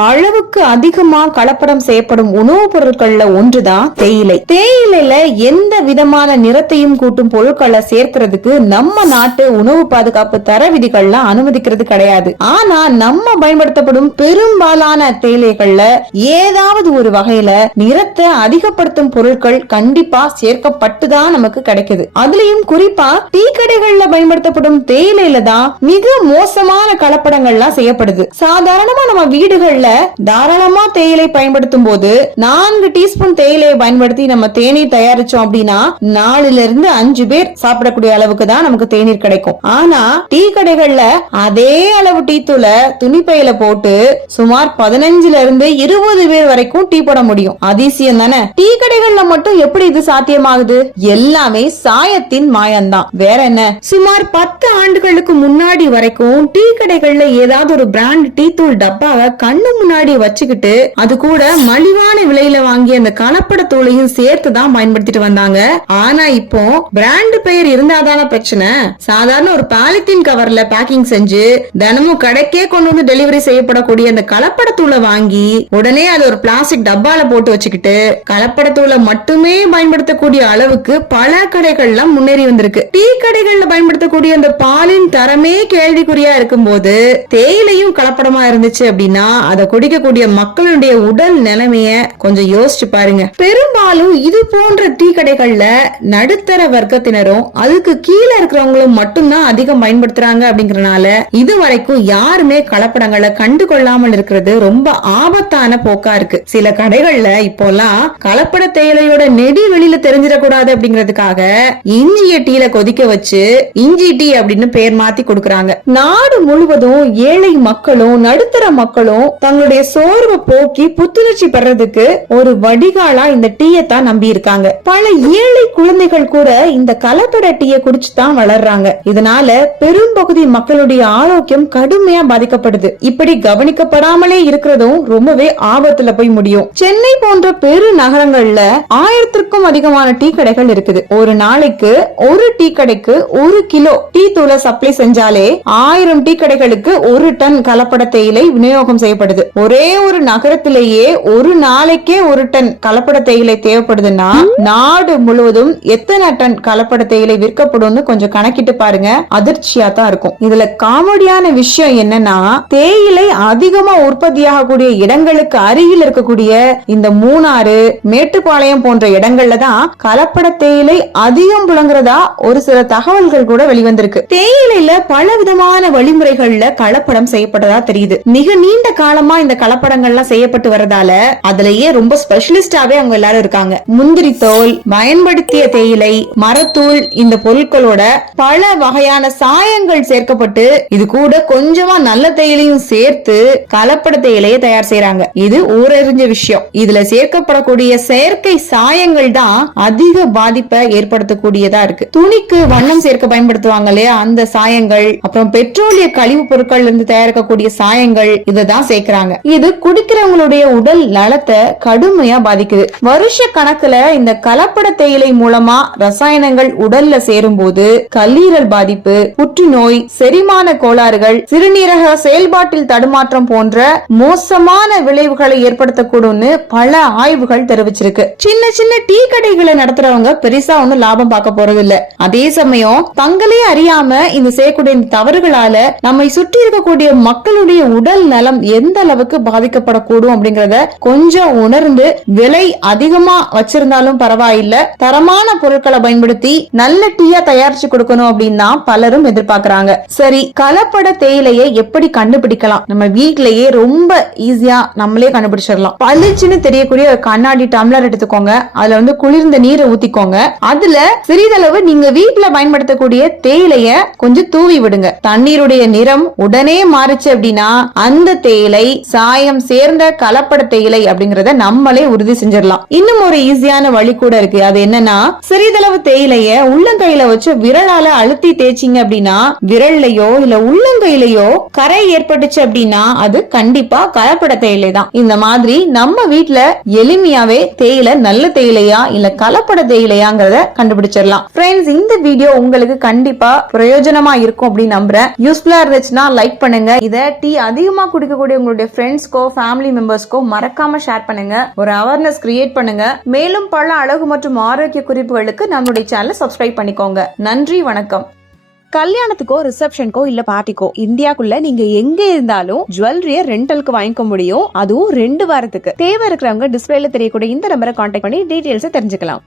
அளவுக்கு அதிகமா கலப்படம் செய்யப்படும் உணவுப் பொருட்கள்ல ஒன்றுதான் தேயிலை. தேயிலைல எந்த விதமான நிறத்தையும் கூட்டும் பொருட்களை சேர்க்கிறதுக்கு நம்ம நாட்டு உணவு பாதுகாப்பு தர விதிகள்லாம் அனுமதிக்கிறது கிடையாது. ஆனா நம்ம பயன்படுத்தப்படும் பெரும்பாலான தேயிலைகள்ல ஏதாவது ஒரு வகையில நிறத்தை அதிகப்படுத்தும் பொருட்கள் கண்டிப்பா சேர்க்கப்பட்டுதான் நமக்கு கிடைக்குது. அதுலயும் குறிப்பா டீ கடைகள்ல பயன்படுத்தப்படும் தேயிலையில தான் மிக மோசமான கலப்படங்கள்லாம் செய்யப்படுது. சாதாரணமா நம்ம வீடுகள்ல தாராளமா தேயிலை பயன்படுத்தும் போது நான்கு டீஸ்பூன் தேயிலையை பயன்படுத்தி நம்ம தேநீர் தயாரிச்சோம் அப்படின்னா நாலுல இருந்து அஞ்சு பேர் சாப்பிடக்கூடிய அளவுக்கு தான் நமக்கு தேநீர் கிடைக்கும். ஆனா டீ கடைகள்ல அதே அளவு டீ தூளை துணிப்பையில போட்டு சுமார் பதினஞ்சுல இருந்து இருபது பேர் வரைக்கும் டீ போட முடியும். அதிசயம் தானே? டீ கடைகள்ல மட்டும் எப்படி இது சாத்தியமாகுது? எல்லாமே சாயத்தின் மாயம்தான். வேற என்ன? சுமார் பத்து ஆண்டுகளுக்கு முன்னாடி வரைக்கும் டீ கடைகள்ல ஏதாவது ஒரு பிராண்ட் டீ தூள் டப்பாவை கண்ணு முன்னாடி வச்சுக்கிட்டு அது கூட மலிவான விலையில வாங்கி அந்த கலப்பட தூளையும் சேர்த்து தான் பயன்படுத்திட்டு வந்தாங்க. ஆனா இப்போ பிராண்ட் பெயர் இருந்தாதான பிரச்சனை. சாதாரண ஒரு பாலித்தீன் கவர்ல பேக்கிங் செஞ்சு தினமும் கடைக்கே கொண்டு வந்து டெலிவரி செய்யப்படக்கூடிய அந்த கலப்பட தூளை வாங்கி உடனே அது ஒரு பிளாஸ்டிக் டப்பால போட்டு வச்சுக்கிட்டு கலப்பட தூளை மட்டுமே பயன்படுத்தக்கூடிய அளவுக்கு பல கடைகள்லாம் முன்னேறி வந்திருக்கு. டீ கடைகள்ல பயன்படுத்தக்கூடிய அந்த பாலின் தரமே கேள்விக்குறியா இருக்கும் போது தேயிலையும் கலப்படமா இருந்துச்சு அப்படின்னா அதை குடிக்கக்கூடிய மக்களுடைய உடல் நிலைமைய கொஞ்சம் யோசிச்சு பாருங்க. பெரும்பாலும் இது போன்ற டீ கடைகள்ல நடுத்தர வர்க்கத்தினரும் அதுக்கு கீழே இருக்கிறவங்களும் மட்டும்தான் அதிகம் பயன்படுத்துறாங்க அப்படிங்கறனால இது வரைக்கும் யாருமே கலப்படங்களை கண்டு கொள்ளாமல் இருக்கிறது ரொம்ப ஆபத்தான போக்கா இருக்கு. சில கடைகள்ல இப்போலாம் கலப்பட தேயிலையோட நெடி வெளியில தெரிஞ்சிடக்கூடாது அப்படிங்கறதுக்காக இஞ்சிய டீல கொதிக்க வச்சு இஞ்சி டீ அப்படின்னு பேர் மாத்தி கொடுக்கறாங்க. நாடு முழுவதும் ஏழை மக்களும் நடுத்தர மக்களும் தங்க தங்களுடைய சோர்வை போக்கி புத்துணர்ச்சி பெறதுக்கு ஒரு வடிகாலா இந்த டீயை தான் நம்பி இருக்காங்க பல ஏழை குழந்தைகள் கூட இந்த கலப்பட டீயை குடிச்சு தான் வளர்றாங்க. இதனால பெரும்பகுதி மக்களுடைய ஆரோக்கியம் கடுமையா பாதிக்கப்படுது. இப்படி கவனிக்கப்படாமலே இருக்கிறதும் ரொம்பவே ஆபத்துல போய் முடியும். சென்னை போன்ற பெரு நகரங்கள்ல ஆயிரத்திற்கும் அதிகமான டீ கடைகள் இருக்குது. ஒரு நாளைக்கு ஒரு டீ கடைக்கு ஒரு கிலோ டீ தூளை சப்ளை செஞ்சாலே ஆயிரம் டீ கடைகளுக்கு ஒரு டன் கலப்பட தேயிலை விநியோகம் செய்யப்படுது. ஒரே ஒரு நகரத்திலேயே ஒரு நாளைக்கே ஒரு டன் கலப்பட தேயிலை தேவைப்படுதுன்னா நாடு முழுவதும் எத்தனை டன் கலப்பட தேயிலை விற்கப்படும்னு கொஞ்சம் கணக்கிட்டு பாருங்க. அதிர்ச்சியா தான் இருக்கும். இதுல காமெடியான விஷயம் என்னன்னா தேயிலை அதிகமா உற்பத்தியாகக்கூடிய இடங்களுக்கு அருகில் இருக்கக்கூடிய இந்த மூணாறு மேட்டுப்பாளையம் போன்ற இடங்கள்ல தான் கலப்பட தேயிலை அதிகம் புழங்குறதா ஒரு சில தகவல்கள் கூட வெளிவந்திருக்கு. தேயிலையில பல விதமான வழிமுறைகள்ல கலப்படம் செய்யப்பட்டதா தெரியுது. மிக நீண்ட காலமா இந்த கலப்படங்கள்லாம் செய்யப்பட்டு வரதால அதுலயே ரொம்ப ஸ்பெஷலிஸ்டாவே அவங்க எல்லாரும் இருக்காங்க. முந்திரி தோல் பயன்படுத்திய தேயிலை மரத்தூள் இந்த பொருட்களோட பல வகையான சாயங்கள் சேர்க்கப்பட்டு இது கூட கொஞ்சமா நல்ல தேயிலையும் சேர்த்து கலப்பட தேயிலையை தயார் செய்யறாங்க இது ஊரறிஞ்ச விஷயம். இதுல சேர்க்கப்படக்கூடிய செயற்கை சாயங்கள் தான் அதிக பாதிப்பை ஏற்படுத்தக்கூடியதா இருக்கு. துணிக்கு வண்ணம் சேர்க்க பயன்படுத்துவாங்க இல்லையா? அந்த சாயங்கள் அப்புறம் பெட்ரோலிய கழிவு பொருட்கள் இருந்து தயாரிக்கக்கூடிய சாயங்கள் இததான் சேர்க்கிறாங்க. இது குடிக்கிறவங்களுடைய உடல் நலத்தை கடுமையா பாதிக்குது. வருஷ கணக்குல இந்த கலப்பட தேயிலை மூலமா ரசாயனங்கள் உடல்ல சேரும் போது கல்லீரல் பாதிப்பு புற்றுநோய் செரிமான கோளாறுகள் சிறுநீரக செயல்பாட்டில் தடுமாற்றம் போன்ற மோசமான விளைவுகளை ஏற்படுத்தக்கூடும்னு பல ஆய்வுகள் தெரிவிச்சிருக்கு. சின்ன சின்ன டீ கடைகளை நடத்துறவங்க பெருசா ஒண்ணும் லாபம் பார்க்க போறது இல்ல அதே சமயம் தங்களே அறியாம இந்த செய்யக்கூடிய தவறுகளால நம்மை சுற்றி இருக்கக்கூடிய மக்களுடைய உடல் நலம் எந்த அளவுக்கு பாதிக்கப்படக்கூடும் அப்படிங்கறத கொஞ்சம் உணர்ந்து விலை அதிகமா வச்சிருந்தாலும் பரவாயில்ல. தரமான பொருட்களை பயன்படுத்தி நல்ல டீயா தயாரிச்சு கொடுக்கணும் அப்படின்னு தான் பலரும் எதிர்பார்க்கறாங்க. சரி கலப்பட தேயிலையை எப்படி கண்டுபிடிக்கலாம்? நம்ம வீட்லயே ரொம்ப ஈஸியா நம்மளே கண்டுபிடிச்சிடலாம். பளிச்சுன்னு தெரியக்கூடிய ஒரு கண்ணாடி டம்ளர் எடுத்துக்கோங்க. அதுல வந்து குளிர்ந்த நீரை ஊத்திக்கோங்க. அதுல சிறிதளவு நீங்க வீட்ல பயன்படுத்தக்கூடிய தேயிலைய கொஞ்சம் தூவி விடுங்க. தண்ணீருடைய நிறம் உடனே மாறுச்சு அப்படின்னா அந்த தேயிலை சாயம் சேர்ந்த கலப்பட தேயிலை அப்படிங்கறத நம்மளே உறுதி செஞ்சிடலாம். இன்னும் ஒரு ஈஸியான வழி கூட இருக்கு. அது என்னன்னா சிறிதளவு தேயிலைய உள்ளங்கையில வச்சு விரலால அழுத்தி தேய்ச்சிங்க அப்படின்னா விரல்லையோ இல்ல உள்ளங்கையிலயோ கரை ஏற்பட்டுச்சு அப்படின்னா அது கண்டிப்பா கலப்பட தேயிலை தான். இந்த மாதிரி நம்ம வீட்டுல எளிமையாவே தேயிலை நல்ல தேயிலையா இல்ல கலப்பட தேயிலையாங்கிறத கண்டுபிடிச்சிடலாம். ஃப்ரெண்ட்ஸ் இந்த வீடியோ உங்களுக்கு கண்டிப்பா பிரயோஜனமா இருக்கும் அப்படின்னு நம்புறேன். யூஸ்ஃபுல்லா இருந்துச்சுன்னா லைக் பண்ணுங்க. இத டீ அதிகமா குடிக்கக்கூடிய உங்களுடைய ஃப்ரெண்ட்ஸ்க்கோ ஃபேமிலி மெம்பர்ஸ்க்கோ மறக்காம ஷேர் பண்ணுங்க. ஒரு அவேர்னஸ் கிரியேட் பண்ணுங்க. மேலும் பல அழகு மற்றும் ஆரோக்கிய குறிப்புகளுக்கு நம்மளுடைய சேனலை சப்ஸ்கிரைப் பண்ணிக்கோங்க. நன்றி வணக்கம். கல்யாணத்துக்கோ ரிசப்ஷனுக்கோ இல்ல பார்ட்டிக்கோ இந்தியாக்குள்ள நீங்க எங்க இருந்தாலும் ஜுவல்லரிய ரெண்டலுக்கு வாங்கிக்க முடியும். அதுவும் ரெண்டு வாரத்துக்கு. தேவை இருக்கிறவங்க டிஸ்பிளேல தெரியக்கூடிய இந்த நம்பரை கான்டாக்ட் பண்ணி டீடைல்ஸ் தெரிஞ்சுக்கலாம்.